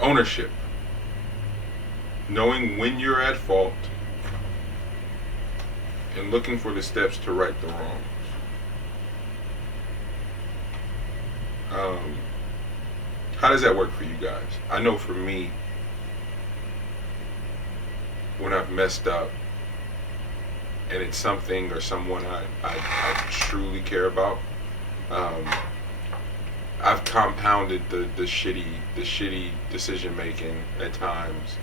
ownership, knowing when you're at fault, and looking for the steps to right the wrongs. How does that work for you guys? I know for me, when I've messed up and it's something or someone I truly care about, um, I've compounded the shitty decision making at times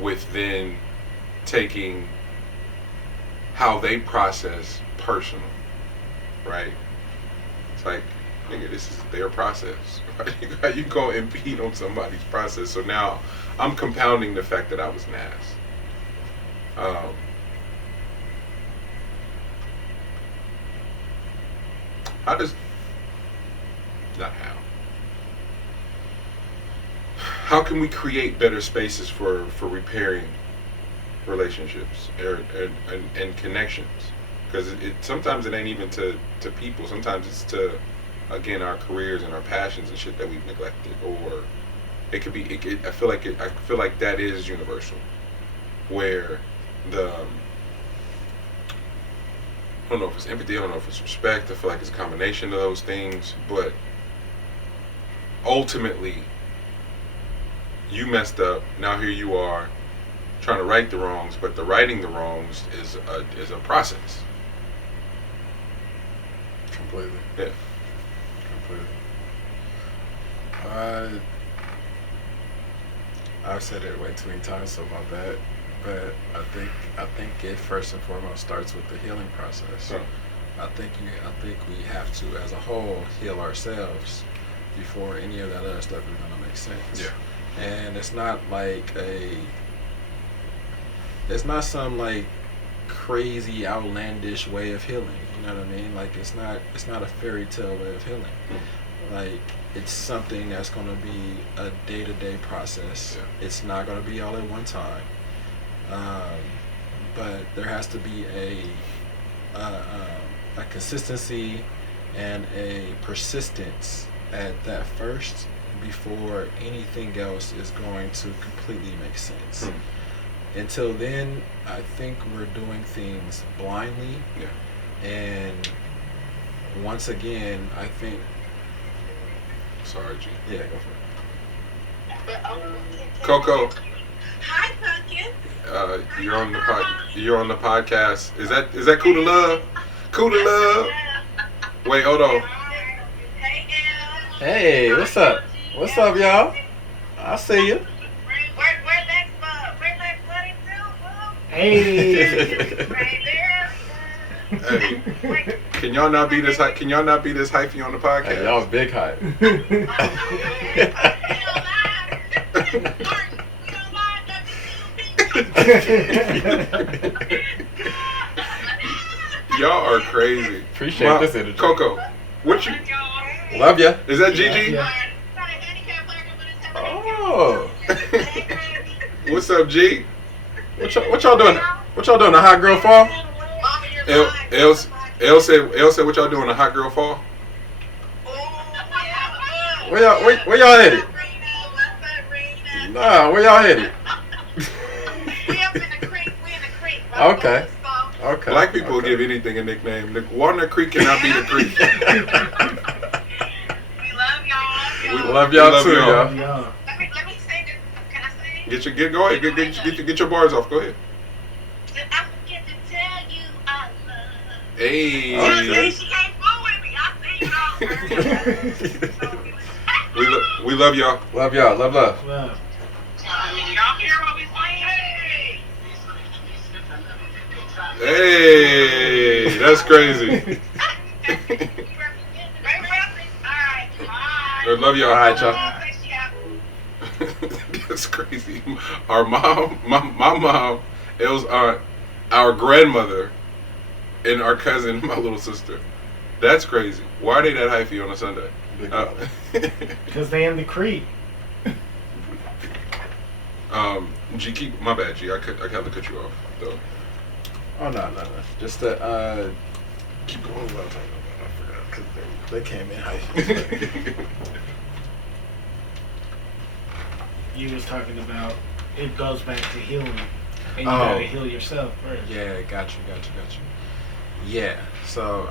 with then taking how they process personal, right? It's like, nigga, this is their process. Right? You go impede on somebody's process. So now I'm compounding the fact that I was an ass. How does not how can we create better spaces for repairing relationships and connections? Because it sometimes it ain't even to people. Sometimes it's to, again, our careers and our passions and shit that we've neglected, or it could be. I feel like that is universal, where the I don't know if it's empathy, I don't know if it's respect. I feel like it's a combination of those things, but ultimately, you messed up. Now here you are, trying to right the wrongs, but the righting the wrongs is a process. Completely. Yeah. Completely. I've said it way too many times, so my bad. But I think it first and foremost starts with the healing process. Huh. I think we have to, as a whole, heal ourselves before any of that other stuff is gonna make sense. Yeah. And it's not like it's not some like crazy outlandish way of healing. You know what I mean? Like it's not a fairy tale way of healing. Like it's something that's gonna be a day-to-day process. Yeah. It's not gonna be all at one time. But there has to be a consistency and a persistence at that first before anything else is going to completely make sense. Until then, I think we're doing things blindly. Yeah. And once again, I think... Sorry, G. Yeah, go for it. Coco. Hi, Pumpkin. You're on the podcast. Is that Cool to Love? Cool to Love. Wait, hold on. Hey, Elle. Hey, what's up? What's up, y'all? I see you. Where Lex Buddy too, boo? Hey. Right there. Hey, can y'all not be this hyphy on the podcast? Hey, y'all big hype. Y'all are crazy. Appreciate this energy. Coco, what you? Love ya. Is that Gigi? Yeah. Oh. What's up, G? What y'all doing? What y'all doing? A hot girl fall? L said, what y'all doing? A hot girl fall? Where y'all headed? Nah, where y'all headed? Okay. Okay. Black people will okay. give anything a nickname. Walnut Creek cannot be the creek. We love y'all. We love y'all too, y'all. y'all. Yeah. Let me say this. Can I say? Go ahead. Get your bars off. Go ahead. I forget to tell you I love. Hey. Okay. She can't fool with me. I see y'all. We love y'all. Love y'all. Love. Love. Y'all hear what we saying? Hey, that's crazy. I love y'all. All right, y'all. That's crazy. Our mom, my mom, Elle's aunt, our grandmother, and our cousin, my little sister. That's crazy. Why are they that hyphy on a Sunday? Big love. Because they in the creek. G, my bad, G. I had to cut you off, though. Oh no. Just to keep going. What I was talking about. I forgot because they came in hype. you was talking about, it goes back to healing, and you Oh. gotta heal yourself first. Yeah, got you. Yeah, so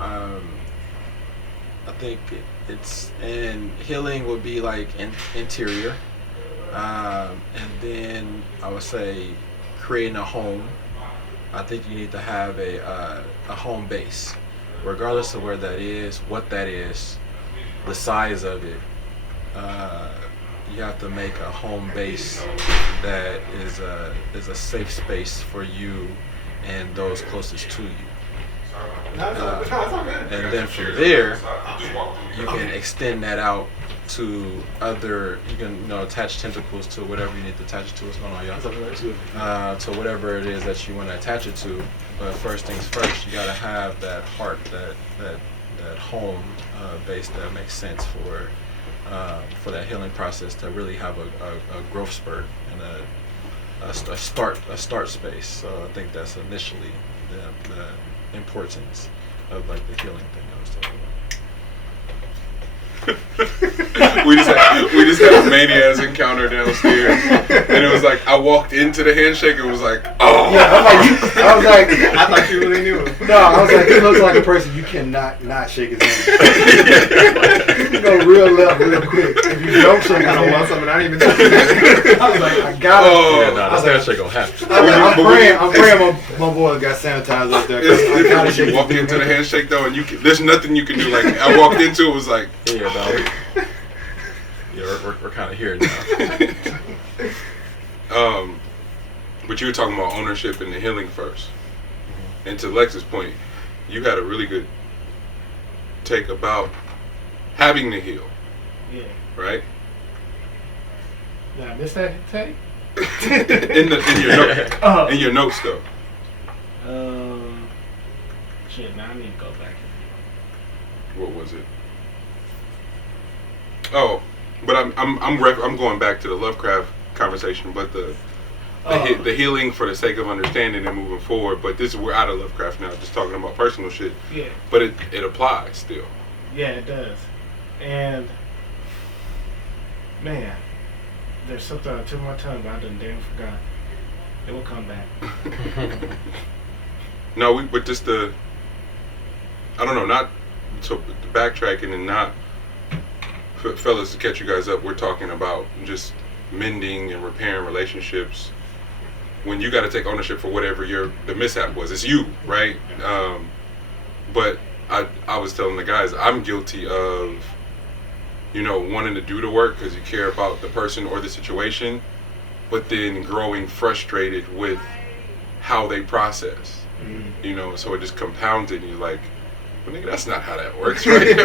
I think it's, and healing would be like interior, and then I would say creating a home. I think you need to have a home base, regardless of where that is, what that is, the size of it. You have to make a home base that is a safe space for you and those closest to you. And then from there, you can extend that out to other. You can attach tentacles to whatever you need to attach it to. What's going on, y'all? To whatever it is that you want to attach it to. But first things first, you gotta have that heart, that home base that makes sense for that healing process to really have a growth spurt and a start space. So I think that's initially the importance of like the healing thing I was talking about. we just had a Mania's encounter downstairs, and it was like I walked into the handshake and was like, oh. Yeah, I thought you really knew him. No, I was like, he looks like a person you cannot not shake his hand. You go real left real quick. If you don't shake his I don't want hand, something. I didn't even know. I was like, I got it. Oh. Yeah, no, this handshake gonna happen. I'm praying my boy got sanitized up there. 'Cause I gotta When shake you walk his into the hand. handshake though, and there's nothing you can do. Like I walked into it, was like, Yeah, no, we're kind of here now. But you were talking about ownership and the healing first. And to Lex's point, you had a really good take about having to heal, Yeah. right? Did I miss that take? in your notes though. Shit, now I need to go back. What was it? Oh, but I'm going back to the Lovecraft conversation, but the healing for the sake of understanding and moving forward. But we're out of Lovecraft now, just talking about personal shit. Yeah. But it applies still. Yeah, it does. And man, there's something on the tip of my tongue, but I done damn forgot. It will come back. No, but just I don't know, not to backtracking and not, fellas, to catch you guys up, we're talking about just mending and repairing relationships when you got to take ownership for whatever the mishap was. It's you, right? But I was telling the guys, I'm guilty of, wanting to do the work because you care about the person or the situation, but then growing frustrated with how they process. So it just compounded, and you're like, well, nigga, that's not how that works, right?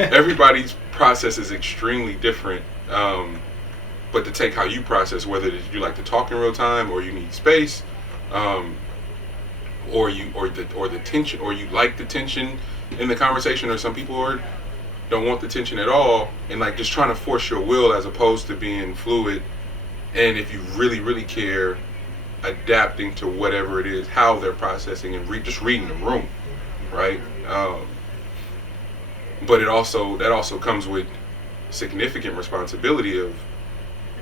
Everybody's process is extremely different. But to take how you process, whether you like to talk in real time or you need space, or the tension, or you like the tension in the conversation, or some people don't want the tension at all, and like just trying to force your will as opposed to being fluid. And if you really, really care, adapting to whatever it is, how they're processing, and just reading the room, right? But that also comes with significant responsibility of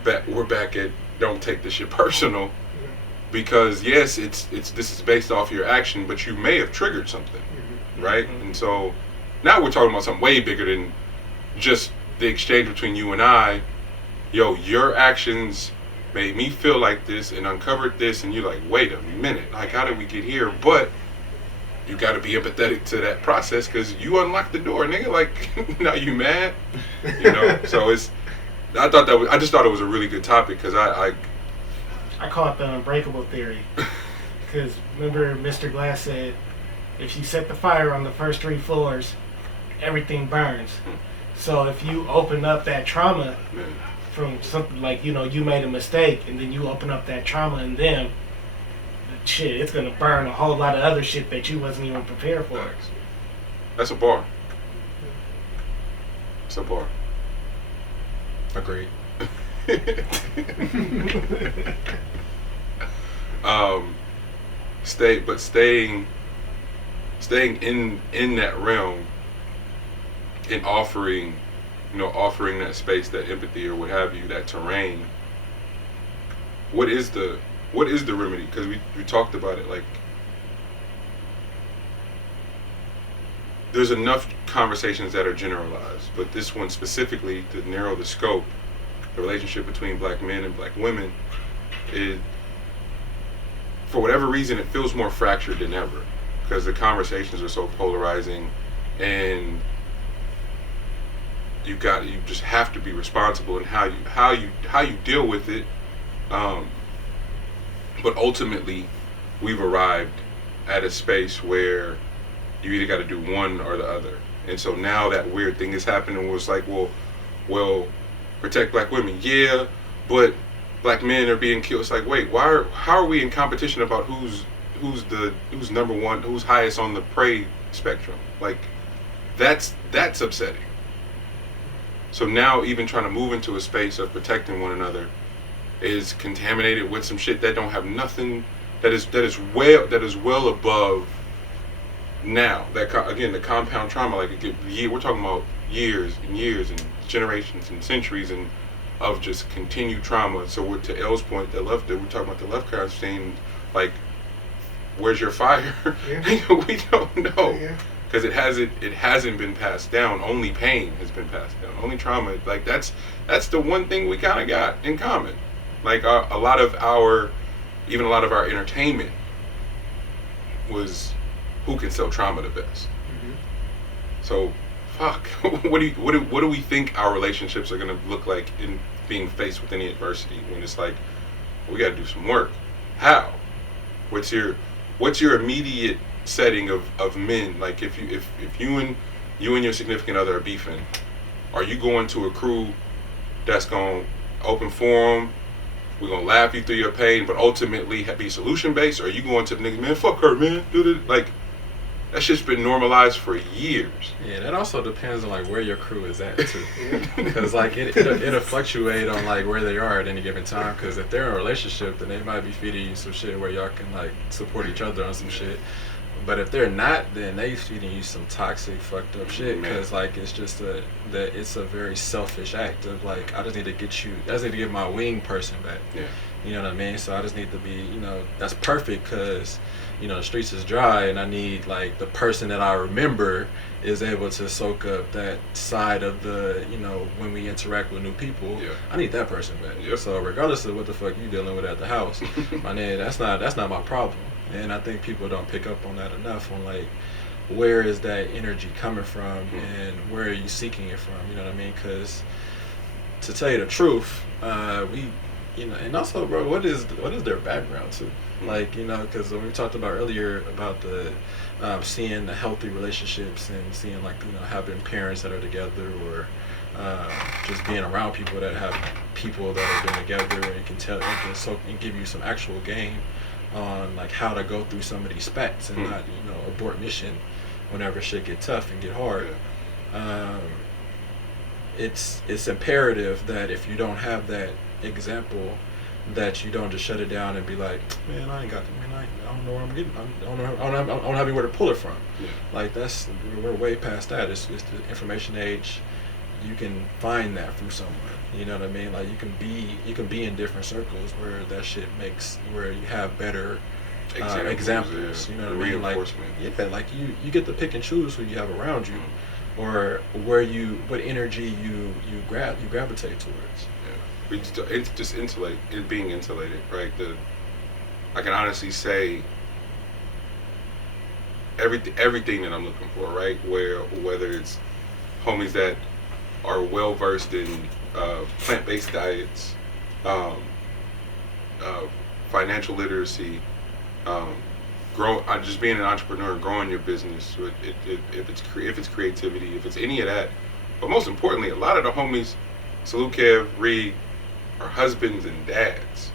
that we're back at don't take this shit personal, because yes, this is based off your action, but you may have triggered something, right? And so now we're talking about something way bigger than just the exchange between you and I. Yo, your actions made me feel like this and uncovered this, and you're like, wait a minute, like how did we get here? But you got to be empathetic to that process because you unlocked the door, nigga. Like, now you mad, So I just thought it was a really good topic because I call it the unbreakable theory. Because remember, Mr. Glass said, if you set the fire on the first 3 floors, everything burns. So if you open up that trauma from something like, you made a mistake, and then you open up that trauma in them, shit, it's gonna burn a whole lot of other shit that you wasn't even prepared for. That's a bar. It's a bar. Agreed. Staying in that realm and offering that space, that empathy, or what have you, that terrain, what is the remedy? Because we talked about it. Like, there's enough conversations that are generalized, but this one specifically, to narrow the scope, the relationship between black men and black women, it, for whatever reason, it feels more fractured than ever because the conversations are so polarizing, and you just have to be responsible in how you deal with it. But ultimately, we've arrived at a space where you either got to do one or the other. And so now that weird thing is happening where it's like, well, protect black women, yeah, but black men are being killed. It's like, wait, how are we in competition about who's number one, who's highest on the prey spectrum? Like, that's upsetting. So now even trying to move into a space of protecting one another is contaminated with some shit that don't have nothing, that is well above now. That again, the compound trauma, like we're talking about years and years and generations and centuries and of just continued trauma. So we're, to L's point, we're talking about the left card saying, like, where's your fire? Yeah. We don't know. Yeah. Because it hasn't been passed down. Only pain has been passed down. Only trauma. Like, that's the one thing we kind of got in common. Like, a lot of our entertainment was who can sell trauma the best. Mm-hmm. So, fuck. What do we think our relationships are gonna look like in being faced with any adversity? When it's like, we got to do some work. How? What's your immediate setting of men? Like, if you and your significant other are beefing, are you going to a crew that's going to open forum, we're going to laugh you through your pain, but ultimately be solution based? Or are you going to the niggas, man, fuck her, man, do this? Like, that shit's been normalized for years. Yeah, that also depends on like where your crew is at too, because like it'll fluctuate on like where they are at any given time. Because if they're in a relationship, then they might be feeding you some shit where y'all can like support each other on some shit. But if they're not, then they feeding you some toxic, fucked up shit. Because like it's just it's a very selfish act of like, I just need to get my wing person back. Yeah. You know what I mean? So I just need to be, that's perfect because, the streets is dry and I need like the person that I remember is able to soak up that side of the, when we interact with new people. Yeah. I need that person back. Yep. So regardless of what the fuck you dealing with at the house, my nigga, that's not my problem. And I think people don't pick up on that enough on like, where is that energy coming from and where are you seeking it from? You know what I mean? Because to tell you the truth, and also, bro, what is their background too? Like, because when we talked about earlier about the seeing the healthy relationships and seeing like, having parents that are together or just being around people that have people that have been together and can tell and give you some actual game on like how to go through some of these spats and not, abort mission whenever shit get tough and get hard. It's imperative that if you don't have that example, that you don't just shut it down and be like, man, I ain't got the man, I don't know where I'm getting, I don't have anywhere to pull it from. Yeah. Like we're way past that. It's the information age. You can find that from somewhere. You know what I mean? Like you can be in different circles where that shit where you have better examples. You know what I mean? Like, yeah, like you get to pick and choose who you have around you, or what energy you gravitate towards. It's just being insulated, right? I can honestly say everything that I'm looking for, right? Whether it's homies that are well versed in plant-based diets, financial literacy, just being an entrepreneur, growing your business. If it's creativity, if it's any of that, but most importantly, a lot of the homies, Salute Kev, Reed, are husbands and dads,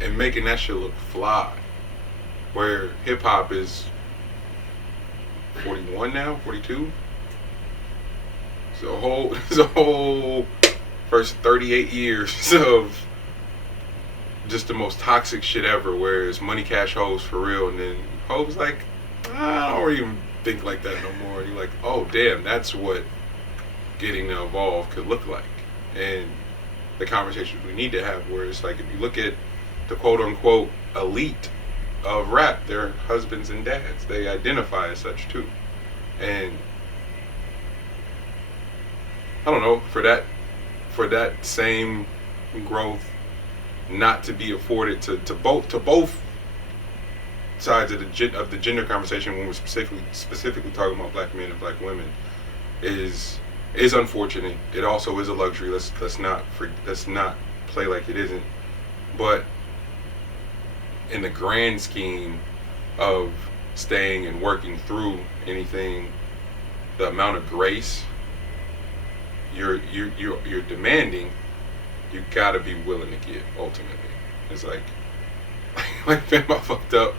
and making that shit look fly. Where hip hop is 41 now, 42. It's a whole first 38 years of just the most toxic shit ever. Where it's money, cash, hoes for real, and then hoes like, I don't even think like that no more. And you're like, oh damn, that's what getting to evolve could look like. And the conversations we need to have, where it's like, if you look at the quote unquote elite of rap, they're husbands and dads. They identify as such too. And I don't know, for that same growth not to be afforded to both sides of the gender conversation when we're specifically talking about black men and black women is unfortunate. It also is a luxury. Let's not play like it isn't. But in the grand scheme of staying and working through anything, the amount of grace you're demanding, you gotta be willing to give. Ultimately, it's like fam, I fucked up.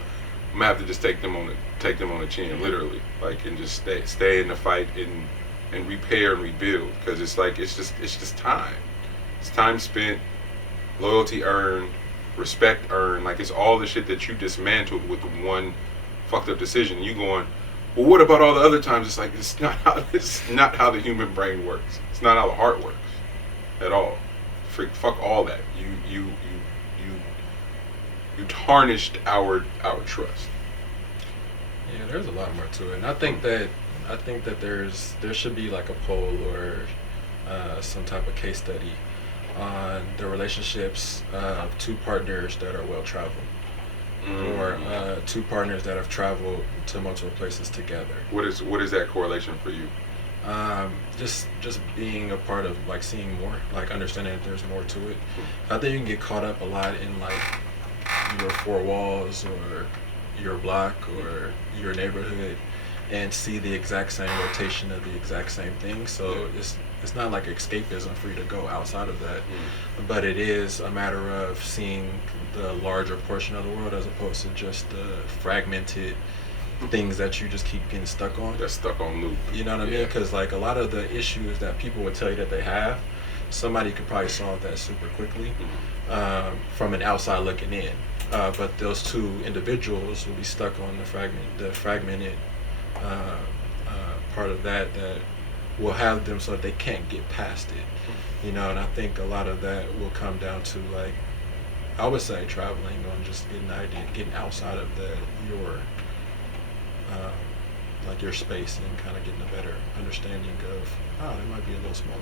I'm gonna have to just take them on the chin, literally, like, and just stay in the fight and repair and rebuild, because it's just time. It's time spent, loyalty earned, respect earned. Like, it's all the shit that you dismantled with one fucked up decision. You going, well, what about all the other times? It's like, it's not how the human brain works. It's not how the heart works at all. Fuck all that. You tarnished our trust. Yeah, there's a lot more to it, and I think that there should be like a poll or some type of case study on the relationships of two partners that are well traveled, or two partners that have traveled to multiple places together. What is that correlation for you? Just being a part of, like, seeing more, like, understanding that there's more to it. I think you can get caught up a lot in, like, your four walls or your block or your neighborhood and see the exact same rotation of the exact same thing. So it's not like escapism for you to go outside of that, but it is a matter of seeing the larger portion of the world as opposed to just the fragmented things that you just keep getting stuck on. That's stuck on loop. You know what I mean? Because, like, a lot of the issues that people would tell you that they have, somebody could probably solve that super quickly from an outside looking in. But those two individuals will be stuck on the fragmented part of that will have them so that they can't get past it. You know, and I think a lot of that will come down to, like, I would say traveling on, just getting outside of your space and kind of getting a better understanding of, it might be a little smaller